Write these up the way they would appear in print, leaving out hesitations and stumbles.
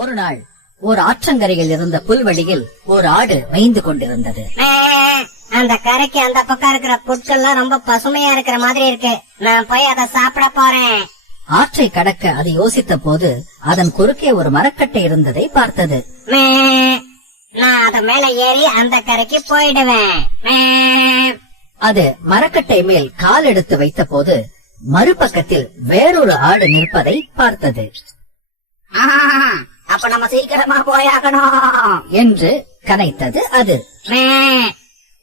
ஒரு நாள் ஒரு ஆற்றங்கரையில் இருந்த புல்வெளியில் ஒரு ஆடு மேய்ந்து கொண்டிருந்தது. அந்த கரைக்கு அந்த பக்கம் இருக்கிற புட்கள்லாம் ரொம்ப பசுமையா இருக்கிற மாதிரி இருக்கு. நான் போய் அதை சாப்பிட போறேன். ஆற்றை கடக்க அது யோசித்த போது அதன் குறுக்கே ஒரு மரக்கட்டை இருந்ததை பார்த்தது. நான் அத மேல ஏறி அந்த கரைக்கு போயிடுவேன். அது மரக்கட்டை மேல் கால் எடுத்து வைத்த போது மறுபக்கத்தில் வேறொரு ஆடு நிற்பதை பார்த்தது. அப்ப நம்ம சீக்கிரமா போயாகணும் என்று கனைத்தது அது.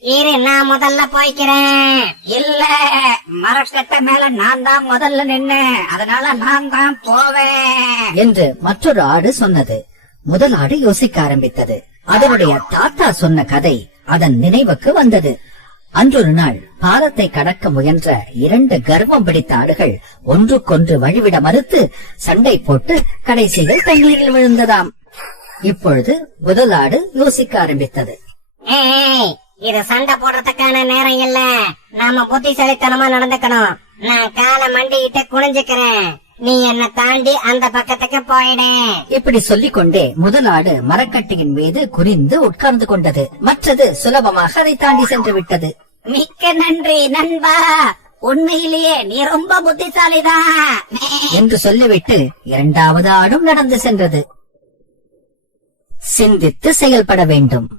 இரு, நான் முதல்ல போய்க்கிறேன். இல்ல, மரக்கட்டை மேல நான் தான் முதல்ல நின்னு, அதனால நான் தான் போவேன் என்று மற்றொரு ஆடு சொன்னது. முதல் ஆடு யோசிக்க ஆரம்பித்தது. அதனுடைய தாத்தா சொன்ன கதை அதன் நினைவுக்கு வந்தது. அன்றொரு நாள் பாலத்தை கடக்க முயன்ற இரண்டு கர்வம் பிடித்த ஆடுகள் ஒன்றுக்கொன்று வழிவிட மறுத்து சண்டை போட்டு கடைசியில் தண்ணீரில் விழுந்ததாம். இப்பொழுது முதல் ஆடு யோசிக்க ஆரம்பித்தது. இது சண்டை போடுறதுக்கான நேரம் இல்ல. நாம புத்திசாலித்தனமா நடந்துக்கணும். நான் காலை மண்டிக்கிட்டு குனிஞ்சுக்கிறேன். நீ என்ன தாண்டி அந்த பக்கத்துக்கு போயிடு. இப்படி சொல்லிக் கொண்டே முதல் ஆடு மரக்கட்டியின் மீது குறிந்து உட்கார்ந்து கொண்டது. மற்றது சுலபமாக அதை தாண்டி சென்று விட்டது. மிக்க நன்றி நண்பா, உண்மையிலேயே நீ ரொம்ப புத்திசாலிதான் என்று சொல்லிவிட்டு இரண்டாவது ஆடும் நடந்து சென்றது. சிந்தித்து செயல்பட வேண்டும்.